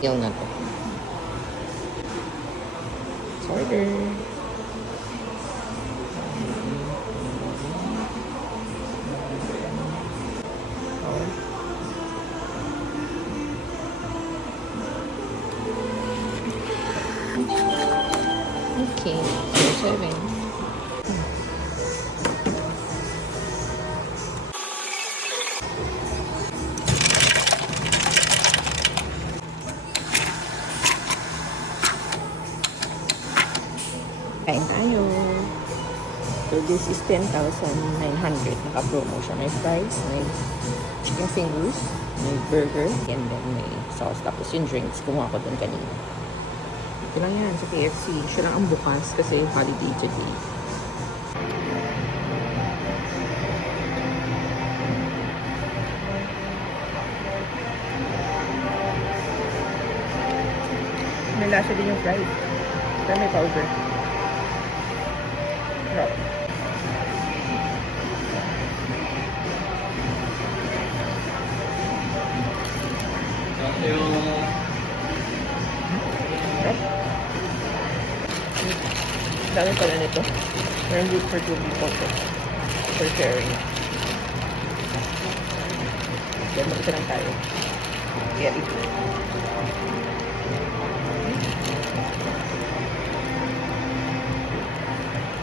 Yung na to. Order. Okay, so 7. Kain tayo. So this is 10,900. Naka-promo siya. May fries, may chicken fingers, may burger, and then may sauce. Tapos yung drinks, kumuha ko dun kanina. Ito lang yan sa KFC. Siya lang ang bukas kasi holiday today. May lasa din yung fries. Pero may powder. Sarap. Dami pala nito. Meron good for 2 people to. For sharing. Yan, mag-isa lang tayo. Yeah, ito.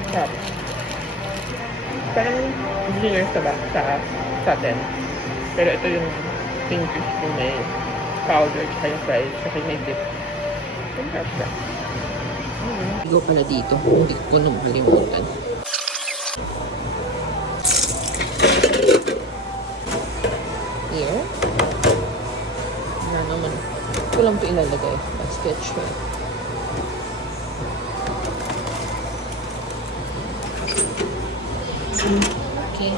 Sarap. Parang engineer sa atin. Pero ito yung pink yung may powder, tsaka yung fries, tsaka may dip. Ang sarap siya. Igo pala dito. Hindi ko nakalimutan. Here. Ano naman. Ito lang ito ilalagay. Basket siya. Okay.